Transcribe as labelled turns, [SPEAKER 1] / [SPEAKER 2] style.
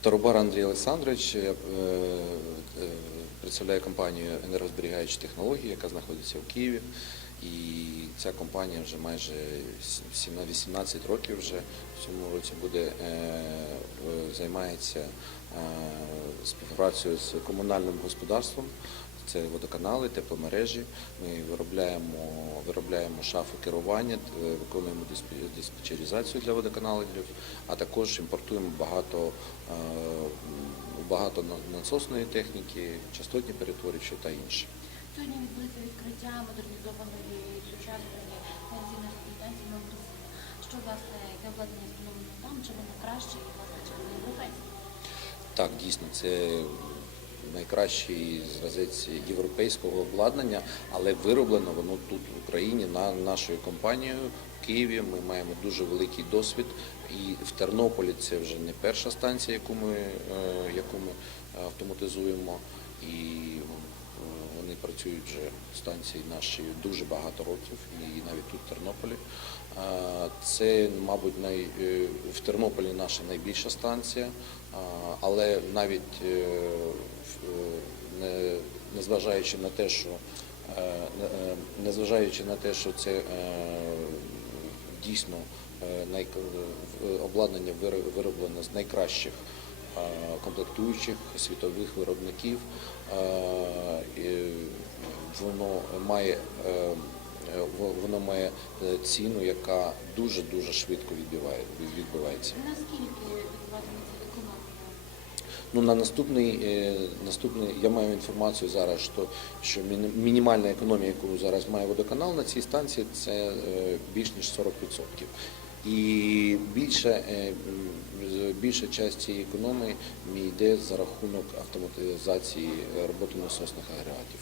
[SPEAKER 1] Таробар Андрій Олександрович я, е, е, представляю компанію енергозберігаючі технології, яка знаходиться в Києві. І ця компанія вже майже 18 років вже в цьому році буде е, займається співпрацею з комунальним господарством. Це водоканали, тепломережі. Ми виробляємо, виробляємо шафи керування, е, виконуємо диспе- диспетчеризацію для водоканалів, а також імпортуємо багато, е, багато насосної техніки, частотні перетворювачі та інше.
[SPEAKER 2] Сьогодні відбудеться відкриття модернізованої сучасної пенсійної станції номер 7. Що власне яке обладнання встановлено там, чи воно краще і власне чи воно європейське?
[SPEAKER 1] Так, дійсно, це найкращий зразець європейського обладнання, але вироблено воно тут в Україні на нашою компанією в Києві. Ми маємо дуже великий досвід. І в Тернополі це вже не перша станція, яку ми, е, яку ми автоматизуємо. І е, вони працюють вже станції наші дуже багато років, і навіть тут в Тернополі. Це, мабуть, най, е, в Тернополі наша найбільша станція, але навіть е, е, не- незважаючи на те, що не- незважаючи на те, що це дійсно обладнання виро- вироблено з найкращих комплектуючих світових виробників. Воно має воно має е, ціну, яка дуже дуже швидко відбиває відбувається.
[SPEAKER 2] Наскільки відбуватиметься економія?
[SPEAKER 1] Ну на наступний е, наступний я маю інформацію зараз, що, що мінімальна економія, яку зараз має водоканал на цій станції, це е, більш ніж 40%. І більша, е, більша частина цієї економії йде за рахунок автоматизації е, роботи насосних агрегатів.